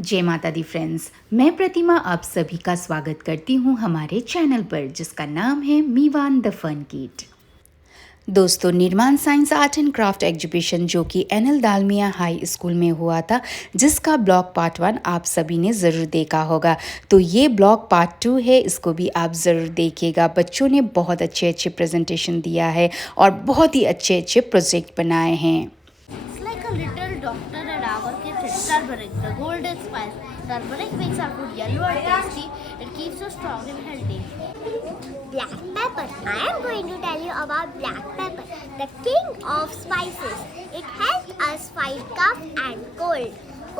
जय माता दी फ्रेंड्स, मैं प्रतिमा आप सभी का स्वागत करती हूँ हमारे चैनल पर जिसका नाम है मीवान द फन किट। दोस्तों, निर्माण science art and craft exhibition जो कि एनएल दालमिया हाई स्कूल में हुआ था, जिसका ब्लॉग पार्ट 1 आप सभी ने ज़रूर देखा होगा। तो ये ब्लॉग पार्ट 2 है, इसको भी आप ज़रूर देखिएगा। बच्चों ने बहुत अच्छे अच्छे प्रेजेंटेशन दिया है और बहुत ही अच्छे अच्छे प्रोजेक्ट बनाए हैं। Like a little doctor at our kitchen. Turmeric, the golden spice. Turmeric makes our food yellow and tasty. It keeps us strong and healthy. Black pepper. I am going to tell you about black pepper, the king of spices. It helps us fight cough and cold.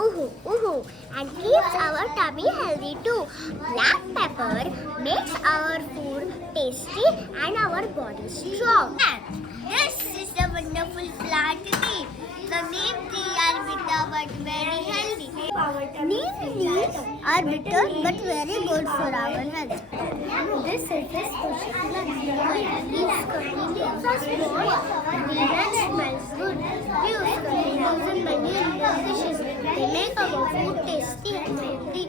Ooh, ooh, and keeps our tummy healthy too. Black pepper makes our food tasty and our body strong. This is a wonderful plant tea. The name tea are bitter but very healthy. Neem leaves are bitter but very good for our health. This is special. Leaves curly leaves are small, green and smells good. We use curly leaves in many Indian dishes. They make our food tasty and healthy.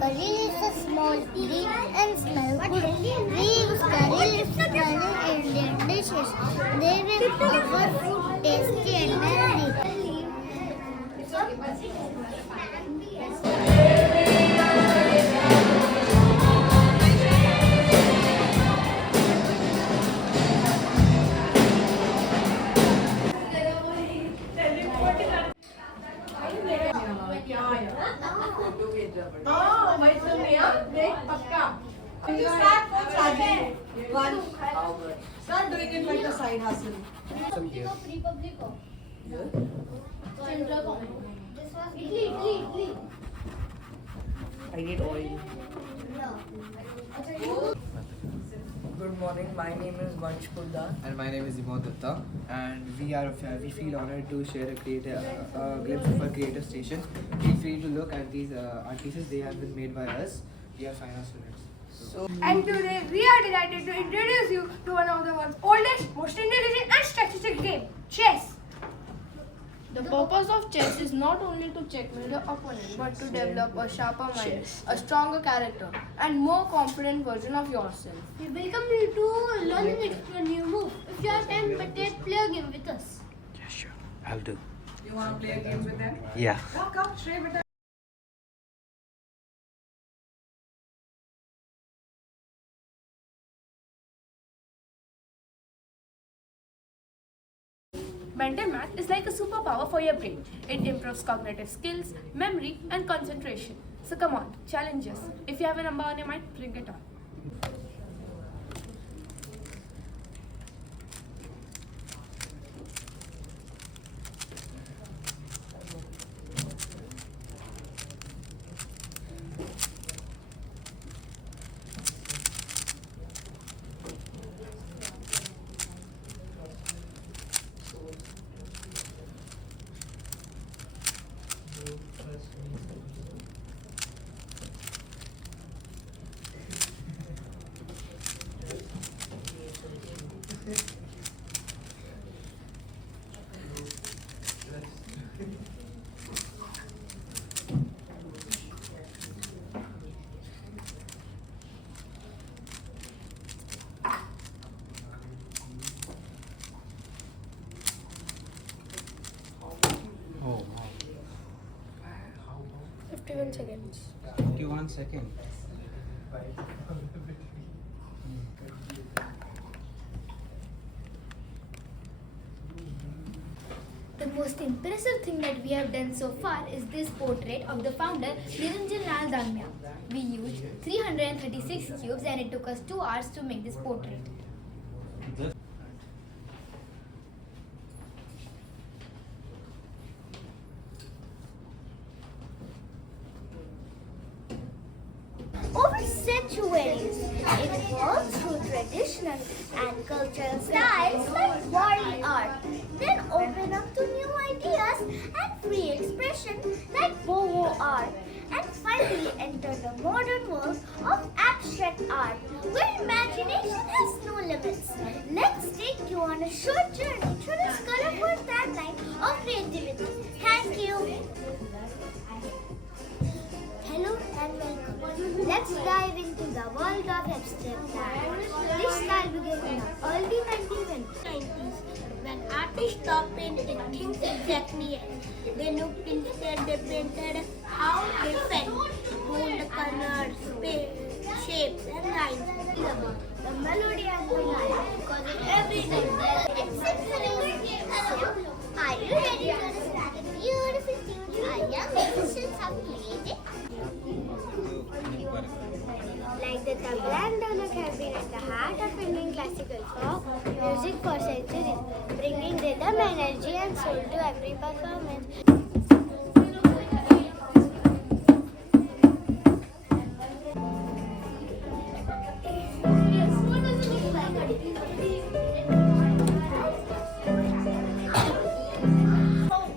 Curry leaves are small, green and smell good. We use curry leaves in many Indian dishes. They make our food tasty and healthy. Start doing it like a side hustle. I need oil. Good morning. My name is Vansh Kudda. And my name is Imod Dutta, and we feel honored to share a glimpse of our creative station. Feel free to look at these art pieces. They have been made by us. We are fine art students. And today we are delighted to introduce you to one of the world's oldest, most intelligent and strategic game, chess. The purpose of chess is not only to checkmate the opponent, but to develop a sharper mind, a stronger character, and more confident version of yourself. We welcome you to learn and explore new move. If you have time, but then play a game with us. Yeah, sure. I'll do. You want to play a game with them? Yeah. Come, Shrey, beta. Mental math is like a superpower for your brain. It improves cognitive skills, memory, and concentration. So come on, challenge us. If you have a number on your mind, bring it on. Oh, 51 seconds. 51 seconds. The most impressive thing that we have done so far is this portrait of the founder Niranjan Lal Dalmia. We used 336 cubes and it took us 2 hours to make this portrait. Over centuries, it evolved through traditional and cultural styles like body art, then opened up to new ideas and free expression like boho art, and finally entered the modern world of abstract art, where imagination has no limits. Let's take you on a short journey through this colorful timeline of creativity. Thank you. dive into the world of abstract art. This style began in the early 1990s when artists stopped painting things exactly as they looked. Instead, they painted how they felt, bold colors, shapes, and lines. The melody and the line, because in every time are you ready to understand the beautiful tunes our young musicians have created? Like the tabla and dhanak have been at the heart of Indian classical folk music for centuries, bringing rhythm, energy, and soul to every performance.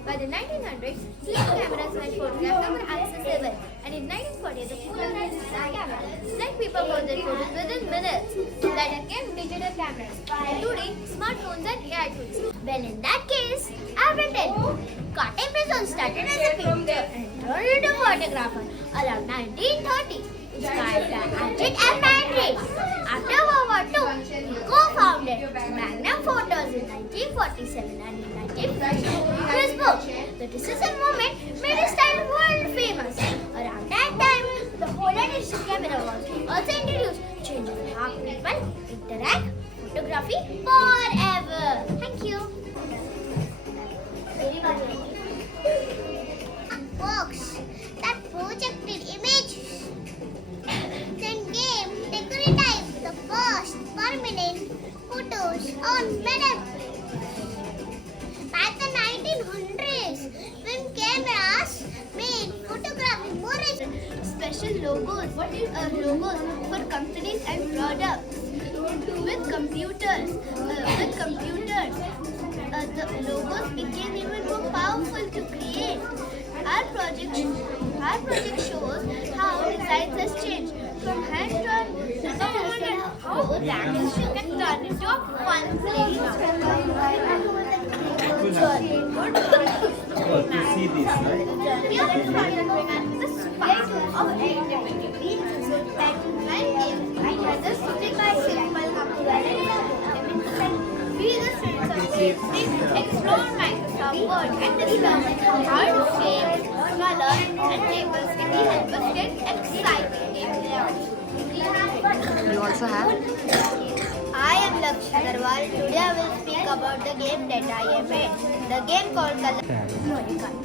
By the 1900s, film cameras and photographs were accessible, and in 1940, the Polaroid camera let people hold their photos within minutes. Later came digital cameras, and today, smartphones and AI tools. Well, in that case, I will tell you. Cartier-Bresson started as a painter and turned into a photographer around 1930. Inspired by Ajit and Mandry. After World War II, he co-founded Magnum Photos in 1947 and in 1950. His book, The Decision Moment, made his style world famous. Around that time, the Polaroid digital camera was also introduced, changing how people interact photography forever. Thank you. Books that projected images. Then came Decorative, the first permanent photos on metal plates. By the 1900s, film cameras made photography more Special logos for companies and products. With computers, the logos became even more powerful to create. Our project shows how designs has changed from hand-drawn to how branding can turn into a fun To see this, right? Explore Microsoft Word and discover how to shape, color, and tables can help us get excited. You also have? I am Lakshya Agarwal. Today I will speak about the game that I have made. The game called Color. No, you can't.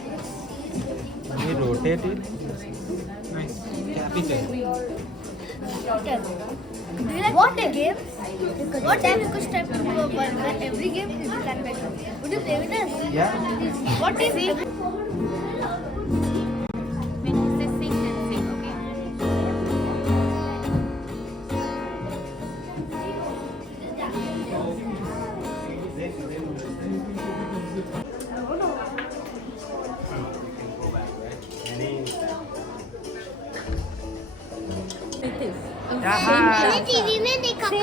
We rotate it. Nice. Capital. What a game! What time you could step to a world where every game is done better? Would you play with us? Yeah. What is it? मैंने TV में देखा कल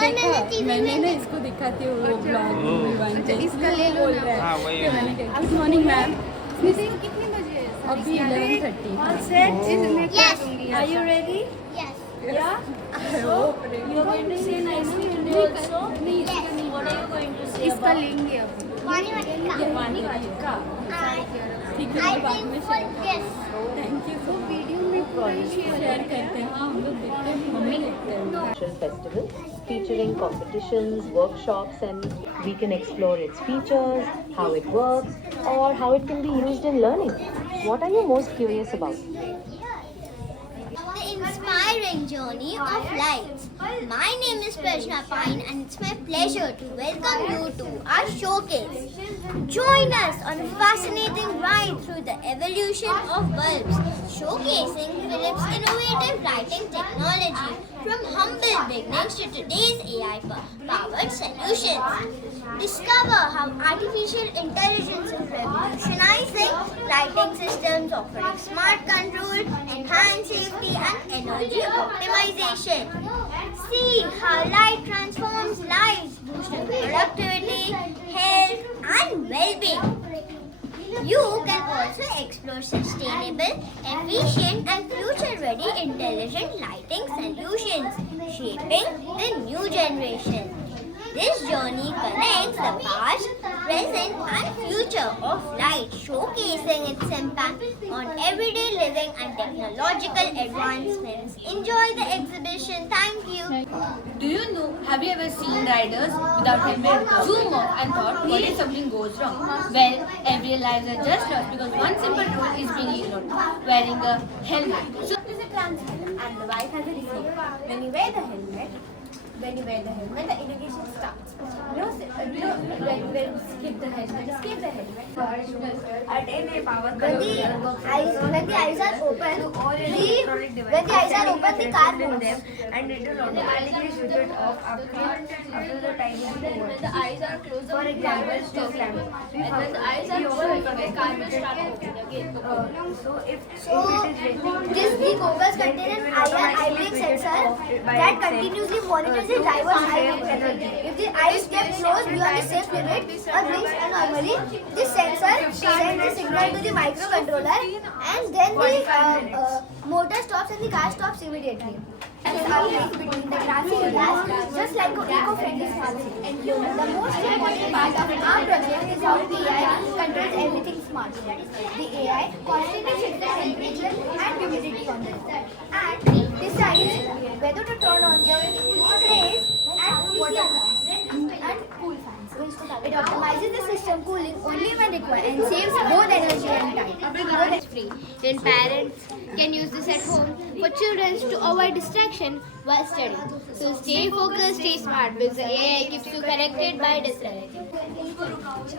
मैंने TV में मैंने इसको दिखाती हूँ वो ब्लॉग इसका ले लो ना। हाँ वही गुड मॉर्निंग मैम कितने बजे? अभी 11:30 All set? मैं कर Yes. दूंगी। Are you ready? Yes. Yeah. So you're going to say nicely today also. Yes. What are you going to say इसका about लेंगे अब। Wani Vatika. पानी का? ठीक है I बाद think में for share yes. Thank you for video में शेयर करते हैं हम लोग देखते हैं मम्मी देखते हैं Cultural festival featuring competitions, workshops, and we can explore its features, how it works, or how it can be used in learning. What are you most curious about? The inspiring journey of lights. My name is Prashna Pine and it's my pleasure to welcome you to our showcase. Join us on a fascinating ride through the evolution of bulbs, showcasing Philips' innovative lighting technology from humble beginnings to today's AI-powered solutions. Discover how artificial intelligence is revolutionizing lighting systems, offering smart control, enhanced safety, and energy optimization. See how light transforms lives, boosting productivity, health, and well-being. You can also explore sustainable, efficient and future-ready intelligent lighting solutions, shaping the new generation. This journey connects the past, present and future of light, showcasing its impact on everyday living and technological advancements. Enjoy the exhibition. Thank you. Do you know, have you ever seen riders without helmet zoom off and thought, what if something goes wrong? Well, every lives are just lost because one simple rule is being ignored, wearing a helmet. So It is a transmitter and the wife has a receiver. When you wear the helmet, the indication starts. When you skip the helmet, At NA power When the eyes are open, the car moves. and it will automatically switch it off after the time is over. when the eyes are closed, For example, stop lamp. and when the eyes are open, the car will start moving again. So if So, it is raining, the goggles contain an eye blink sensor that continuously monitors the driver's eye movement. If the eyes get closed beyond the safe limit or blinks abnormally, this sensor sends a signal to the microcontroller and then the motor stops and the car stops immediately. It's updates between the traffic areas, just like an eco-friendly smart city. The most important part of our project is how AI controls everything smart. The AI constantly checks the temperature and humidity control and decides whether to turn on the sprays and water fans and cool fans. It optimizes the system cooling only when required and saves both energy and time. It's free. Then parents can use this at home for children to avoid distraction while studying. So stay focused, stay smart because the AI keeps you connected by distraction.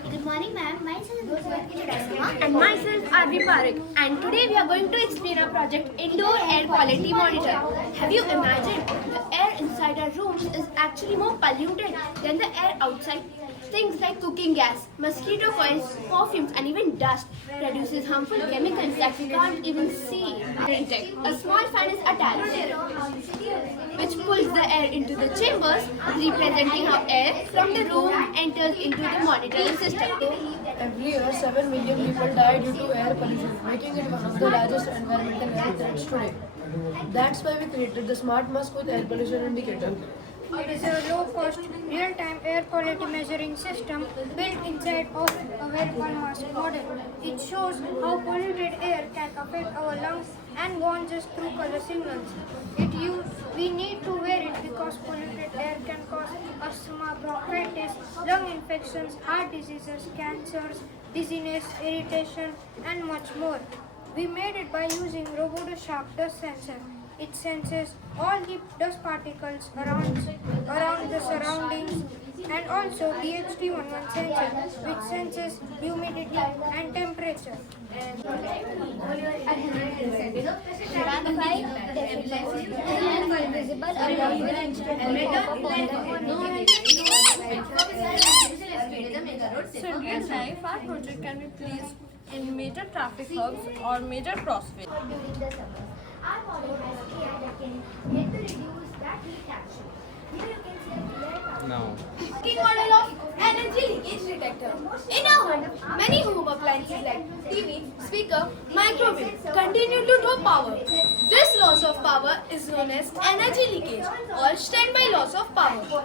Good morning, ma'am. Myself is Gurpreet and myself Arvi Parekh, and today we are going to explain our project Indoor Air Quality Monitor. Have you imagined the air inside our rooms is actually more polluted than the air outside? Things like cooking gas, mosquito coils, perfumes and even dust produces harmful chemicals that we can't even see. A small fan is attached which pulls the air into the chambers, representing how air from the room enters into the monitoring system. Every year, 7 million people die due to air pollution, making it one of the largest environmental health threats today. That's why we created the Smart Mask with Air Pollution Indicator. It is a low-cost, real-time air quality measuring system built inside of a wearable mask model. It shows how polluted air can affect our lungs and warns us through color signals. We need to wear it because polluted air can cause asthma, bronchitis, lung infections, heart diseases, cancers, dizziness, irritation, and much more. We made it by using RobotoShark dust sensor. It senses all the dust particles around the surroundings, and also DHT11 sensor which senses humidity and temperature. So in real life, our project can be placed in major traffic hubs or major crossways. Our model has AI that can help to reduce that heat action. Here you can see a clear No. Working model of energy leakage detector. In a home, many home appliances like TV, speaker, microwave continue to draw power. This loss of power is known as energy leakage or standby loss of power.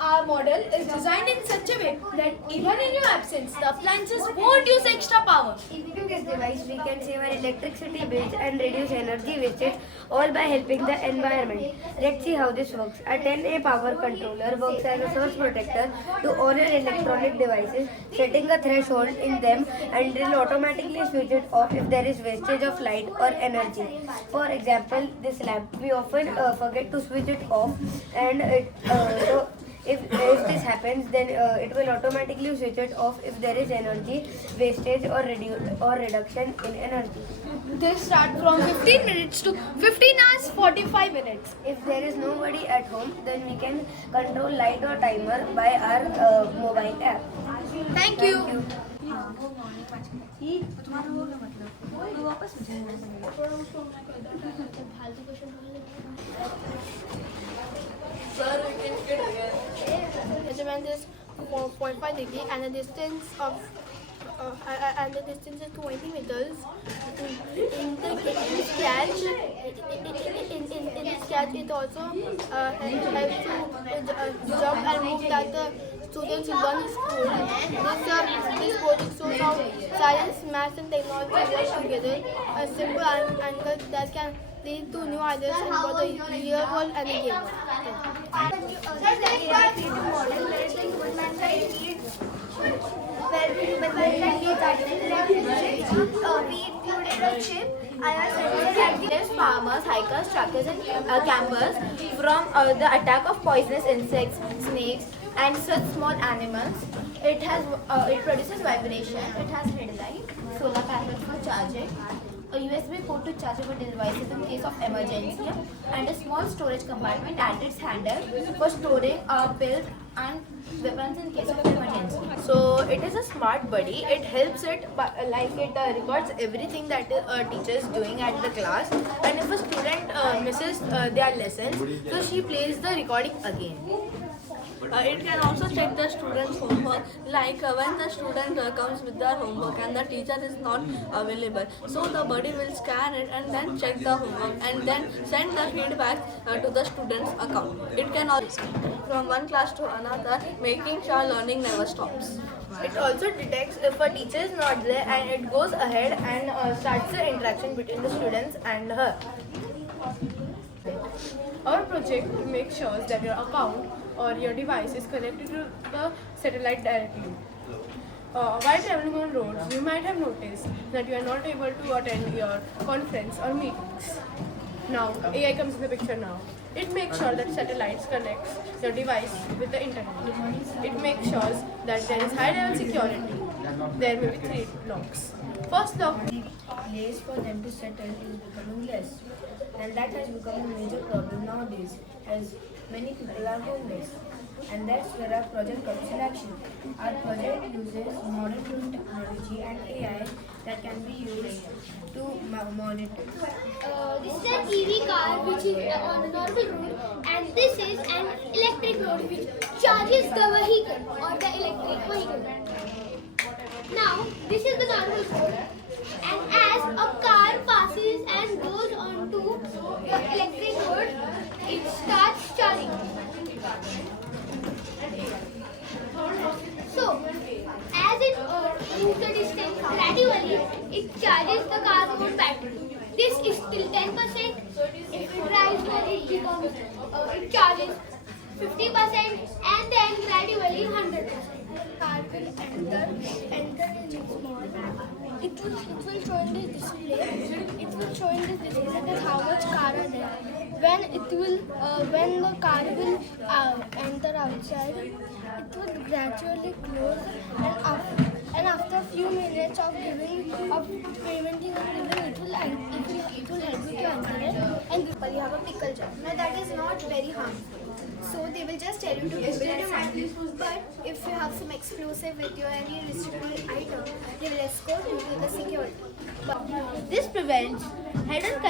Our model is designed in such a way that even in your absence, the appliances won't use extra power. Using this device, we can save our electricity bills and reduce energy wastage, all by helping the environment. Let's see how this works. A 10A power controller works as a source protector to all your electronic devices, setting a threshold in them, and it will automatically switch it off if there is wastage of light or energy. For example, this lamp, we often forget to switch it off, and if this happens, then it will automatically switch it off if there is energy wastage or reduction in energy. They start from 15 minutes to 15 hours 45 minutes. If there is nobody at home, then we can control light or timer by our mobile app. Thank you. Measurement is 4.5 degree and the distance of and the distance is 20 meters. In the sketch, it also helps to jump and move that the students in one school. This project shows how science, maths, and technology work together. A simple angle that can lead to new ideas in both the real world and the game world. We included a chip. Farmers, hikers, truckers, and campers from the attack of poisonous insects, snakes, and such small animals. It produces vibration. It has headlight, solar panels for charging, a USB port to charge our devices in case of emergency, and a small storage compartment at its handle for storing pills and weapons in case of emergency. So it is a smart buddy. It helps it, records everything that a teacher is doing at the class, and if a student misses their lessons, so she plays the recording again. It can also check the student's homework, like when the student comes with their homework and the teacher is not available. So the buddy will scan it and then check the homework and then send the feedback to the student's account. It can also from one class to another, making sure learning never stops. It also detects if a teacher is not there, and it goes ahead and starts the interaction between the students and her. Our project makes sure that your account or your device is connected to the satellite directly. While traveling on roads, you might have noticed that you are not able to attend your conference or meetings. Now, AI comes in the picture now. It makes sure that satellites connects your device with the internet. It makes sure that there is high level security. There may be 3 locks. First lock. Place for them to settle is becoming less, and that has become a major problem nowadays as many people are homeless, and that's where our project comes in action. Our project uses modern drone technology and AI that can be used to monitor. This is an EV car which is on a normal road, and this is an electric road which charges the vehicle or the electric vehicle. Now, this is the normal road, and as a car passes and goes onto the electric road, it starts charging. So, as it moves the distance gradually, it charges the car's own battery. This is till 10%. If it drives more, it charges 50%, and then gradually 100%. Car will enter in its mode. It will show in this display. It will show in this display that how much car are there. When the car will enter outside, it will gradually close, and after a few minutes of painting and giving, it will help you to enter it. And you have a pickle jar. Now that is not very harmful. So they will just tell you to give it a sample. But if you have some explosive with you, any restricted item, they will escort you to the security. But this prevents head-on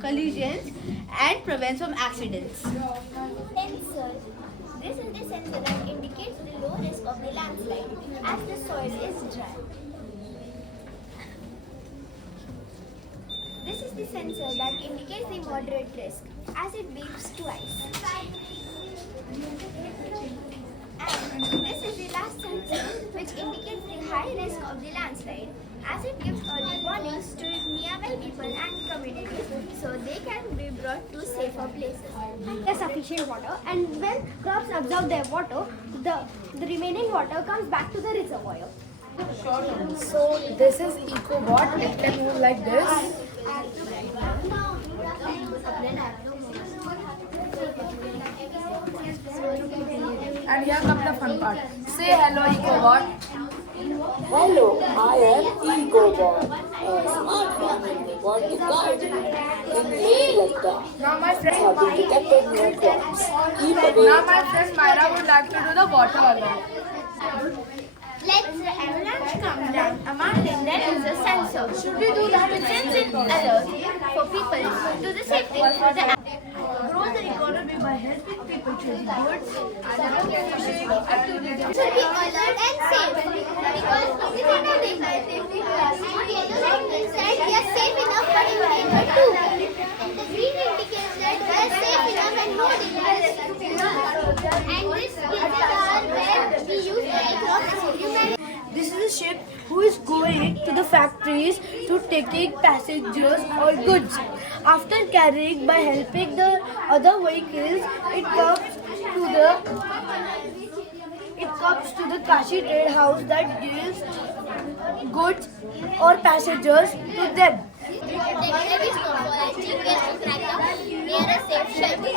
collisions and prevents from accidents. Sensor. This is the sensor that indicates the low risk of the landslide as the soil is dry. This is the sensor that indicates the moderate risk as it beeps twice. And this is the last sensor which indicates the high risk of the landslide as it gives early warnings to nearby people and communities so they can be brought to safer places. There's sufficient water, and when crops absorb their water, the remaining water comes back to the reservoir. So this is EcoBot. It can move like this. And here comes the fun part. Say hello, EcoBot. Hello, I am EcoBot, a smart farming robot to guide you in Leh Ladakh. Now my friend, Have you detected new crops? Keep away. now my friend Myra would like to do the water alert. Let the avalanche come down. A mountain, there is a sensor. Should we do that? Which sends an alert for people to the safety for the grow the economy by helping people should be alert and safe because independent safety indicates that we are safe enough for in danger too. And the green indicates that we are safe enough and no danger is and this gauges are where we use aircraft. This is a ship who is going to the factories to taking passengers or goods. After carrying by helping the other vehicles, it comes to the Kashi trade house that deals goods or passengers to them. Detective is known for his GPS to track the nearest safe shelter.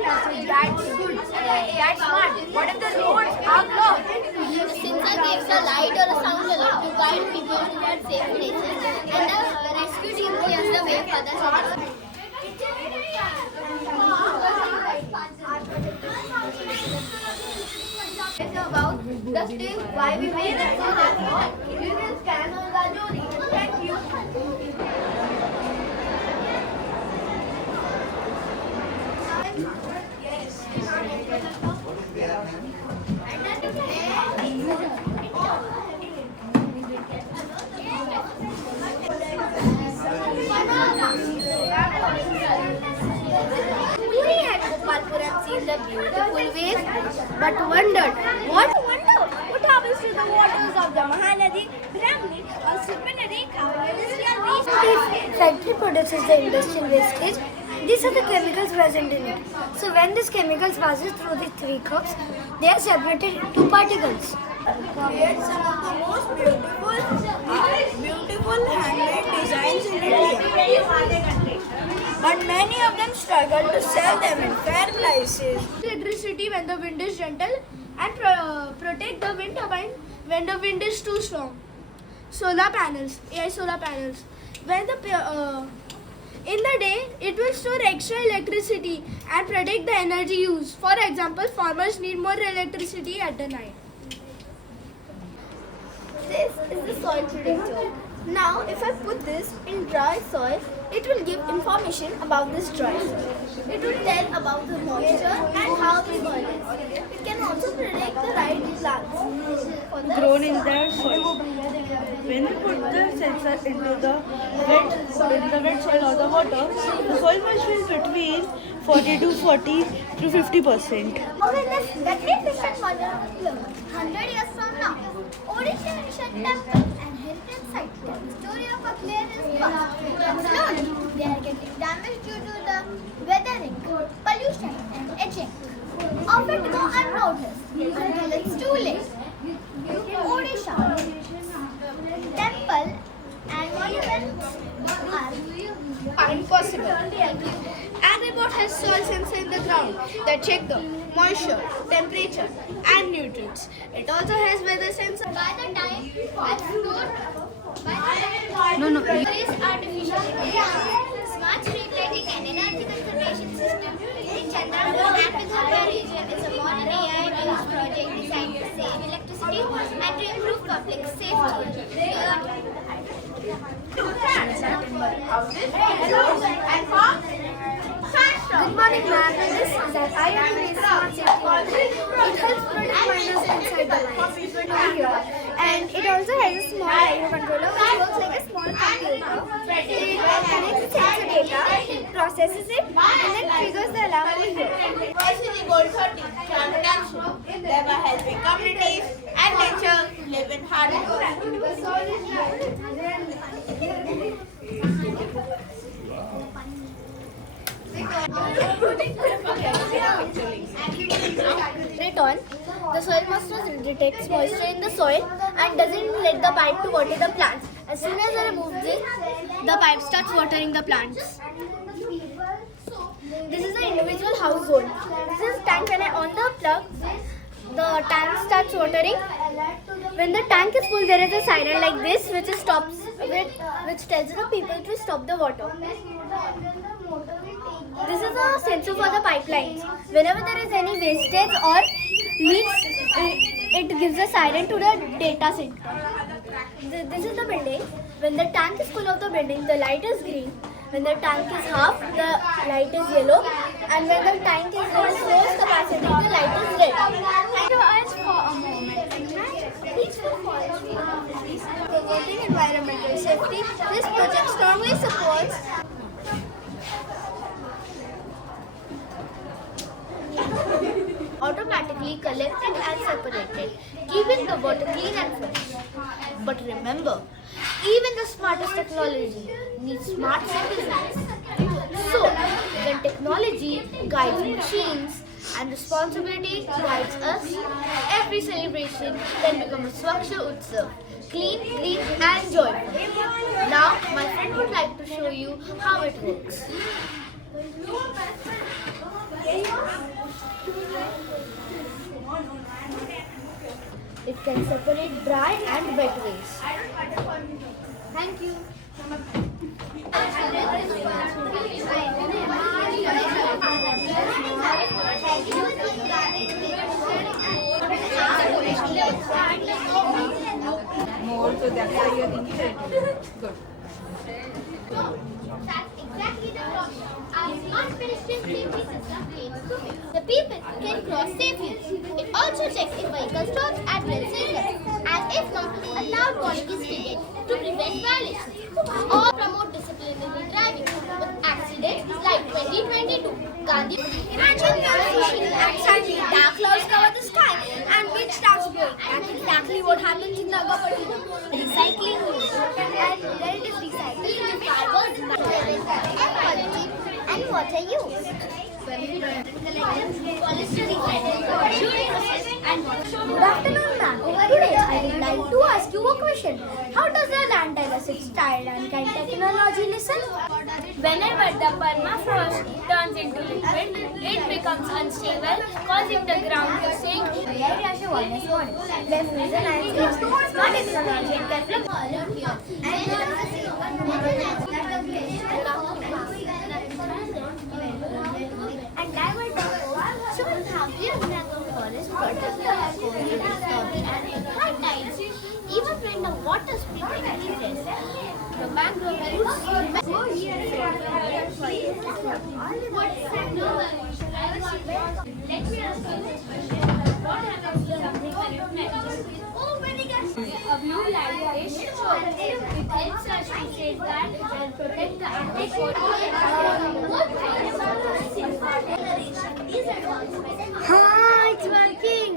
That's good. That's smart. What if the roads are blocked? The sensor gives a light or a sound alert to guide people towards safe places, and the rescue team clears the way for the shelter. About the still why we made it so that you can scan on the journey. Thank you. Puri had Gopalpuram seen the beautiful waves, but wondered, what happens to the waters of the Mahanadi, Brahmani, or Supanarika when the Factory produces the industrial wastage. These are the chemicals present in it. So when this chemicals passes through the three cups, they are separated into particles. Create some of the most beautiful handmade designs in India. But many of them struggle to sell them in fair prices. Electricity when the wind is gentle and protect the wind turbine when the wind is too strong. Solar panels, AI solar panels. When in the day, it will store extra electricity and predict the energy use. For example, farmers need more electricity at the night. This is the soil predictor. Now, if I put this in dry soil, it will give information about this dry soil. It will tell about the moisture and how the soil is. It can also predict the right plants Grown in the soil. When you put the sensor into the wet soil or the water, the soil moisture is between 40 to 50%. When this decade mission model look 100 years from now, Odisha Mission Temple and heritage site tell the story of a clearance past. Slowly, they are getting damaged due to the weathering, pollution and etching. Often go unnoticed until it's too late. Odisha temple and monuments are Impossible. Agribot has soil sensor in the ground that check the moisture, temperature and nutrients. It also has weather sensor. by the time it's stored. There is artificial intelligence, smart street lighting and energy conservation system in Chandrapur and Pithampur region is a modern AI-based project designed to save electricity and to improve public safety. Good morning, ma'am. This is that IoT smart city project. It helps predict miners inside the lines over here. And it also has a small IO controller which works like a small computer. It connects sensor data, processes it, and then triggers the alarm over here. SCG Gold 30, climate action, thereby helping communities and nature live in harmony. Return, the soil moisture detects moisture in the soil and doesn't let the pipe to water the plants. As soon as I remove this, the pipe starts watering the plants. This is the individual house zone. This is tank. When I on the plug, the tank starts watering. When the tank is full, there is a siren like this which tells the people to stop the water. This is a sensor for the pipelines. Whenever there is any wastage or leaks, it gives a siren to the data center. This is the building. When the tank is full of the building, the light is green. When the tank is half, the light is yellow, and when the tank is in source capacity, the light is red. Close your eyes for a moment. Imagine peaceful forest trees promoting environmental safety. This project strongly supports automatically collected and separated, keeping the water clean and fresh. But remember, even the smartest technology needs smart citizens. So, when technology guides machines and responsibility guides us, every celebration can become a Swaksha Utsav, clean, green and joyful. Now, my friend would like to show you how it works. It can separate dry and wet waste. Thank you. More, so that's why you're thinking that. Good. That's exactly the problem. Our smart pedestrian safety system aims to make. The people can cross safely. It also checks if vehicle stops at red signals, and if not, a loud warning is needed to prevent violations or promote disciplinary driving. With accidents like 2022, Gandhi. Imagine and suddenly dark clouds cover the sky and wind starts blowing. That's exactly what happens in Nagapattinam. Recycling and where it is recycled, the carbon and water use. Good afternoon, ma'am. Today I would like to ask you a question. How does the land diversity style and can technology listen? Whenever the permafrost turns into liquid, it becomes unstable, causing the ground to sink. Smart technology and and divert the forest shows how the mangrove forest protects the ecosystem and high tides. Even when the water speed increases, the mangrove roots A blue light is shown. It helps us to safeguard and protect the Arctic. It's working!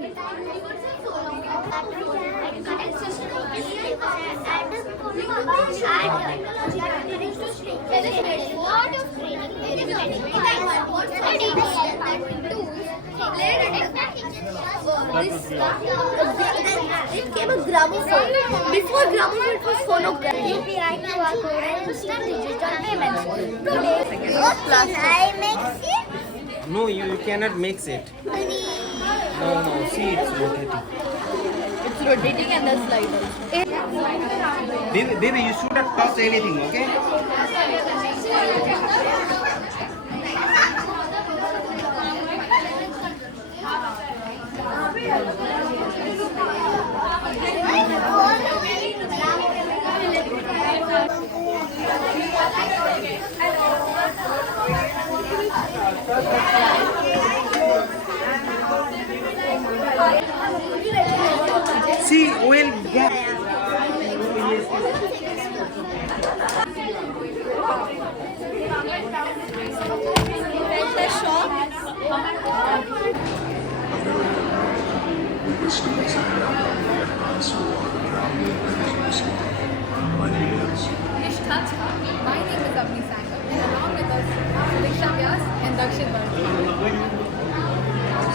It came a gramophone. Before gramophone, it was phonograph. UPI, QR code, and instant digital payments. Today, what can I mix it? No, you cannot mix it. No, see, it's rotating. It's rotating and the sliders. Baby, you should not touch anything, okay? See, oil gas. My name is Avni Sangha, and along with us are Diksha Vyas and Dakshit Bharti.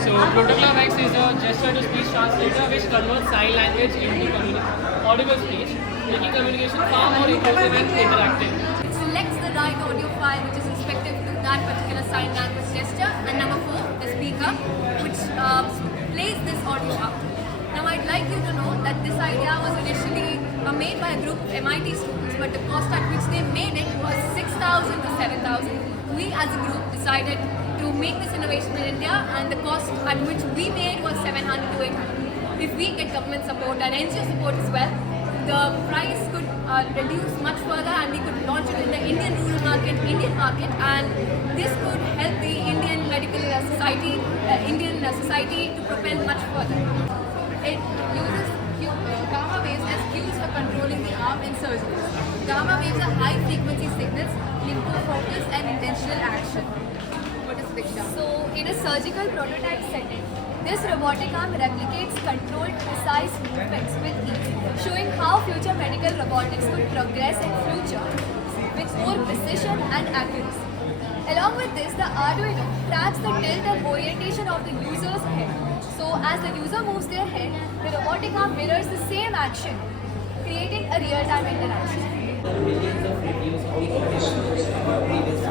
So, Protocol X is a gesture-to-speech translator which converts sign language into audible speech, making communication far more inclusive and interactive. It selects the right audio file which is respective to that particular sign language gesture, and number 4, the speaker, which plays this audio out. Now, I'd like you to know that this idea was initially made by a group of MIT students, but the cost at which they made it was 6,000 to 7,000. We as a group decided to make this innovation in India, and the cost at which we made was 700 to 800. If we get government support and NGO support as well, the price could reduce much further and we could launch it in the Indian rural market target Indian market, and this could help the Indian medical society to propel much further. It uses gamma waves as cues for controlling the arm in surgeries. Gamma waves are high frequency signals linked to focus and intentional action. What is Diksha? So, in a surgical prototype setting, this robotic arm replicates controlled, precise movements with ease, showing how future medical robotics could progress in future with more precision and accuracy. Along with this, the Arduino tracks the tilt and orientation of the user's head. So, as the user moves their head, the robotic arm mirrors the same action, creating a real-time interaction. Millions of reviews of previous